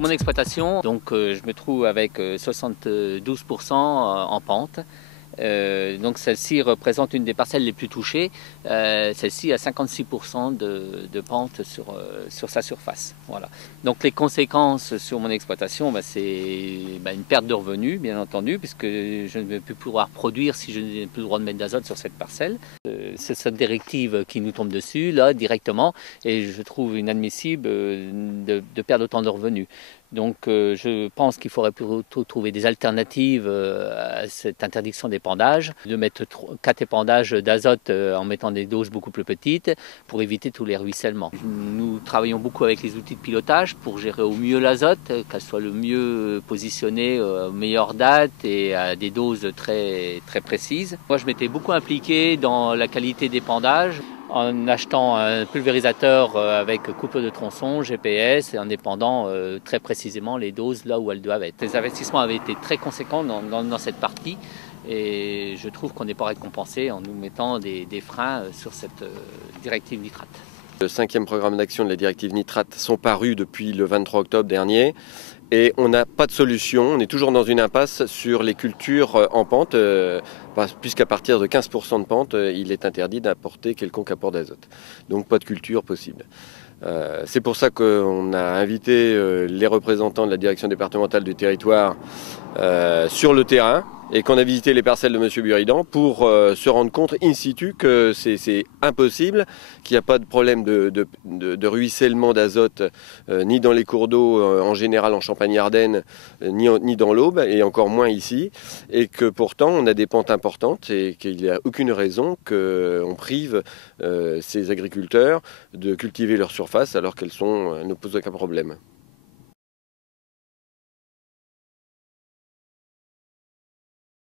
Pour mon exploitation, je me trouve avec 72% en pente. Donc celle-ci représente une des parcelles les plus touchées. Celle-ci a 56% de pente sur sa surface. Voilà. Donc les conséquences sur mon exploitation, c'est une perte de revenus, bien entendu, puisque je ne vais plus pouvoir produire si je n'ai plus le droit de mettre d'azote sur cette parcelle. C'est cette directive qui nous tombe dessus, là, directement, et je trouve inadmissible de perdre autant de revenus. Donc je pense qu'il faudrait plutôt trouver des alternatives à cette interdiction d'épandage, de mettre 4 épandages d'azote en mettant des doses beaucoup plus petites pour éviter tous les ruissellements. Nous travaillons beaucoup avec les outils de pilotage pour gérer au mieux l'azote, qu'elle soit le mieux positionnée aux meilleures dates et à des doses très, très précises. Moi je m'étais beaucoup impliqué dans la qualité d'épandage, en achetant un pulvérisateur avec coupe de tronçon, GPS, et en épandant très précisément les doses là où elles doivent être. Les investissements avaient été très conséquents dans cette partie et je trouve qu'on n'est pas récompensé en nous mettant des freins sur cette directive nitrate. Le 5e programme d'action de la directive nitrate sont parus depuis le 23 octobre dernier et on n'a pas de solution. On est toujours dans une impasse sur les cultures en pente, puisqu'à partir de 15% de pente, il est interdit d'apporter quelconque apport d'azote. Donc pas de culture possible. C'est pour ça qu'on a invité les représentants de la direction départementale du territoire sur le terrain et qu'on a visité les parcelles de M. Buridan pour se rendre compte in situ que c'est impossible, qu'il n'y a pas de problème de ruissellement d'azote ni dans les cours d'eau en général en Champagne-Ardenne, ni dans l'Aube et encore moins ici, et que pourtant on a des pentes importantes et qu'il n'y a aucune raison qu'on prive ces agriculteurs de cultiver leur surface alors qu'elles ne posent aucun problème.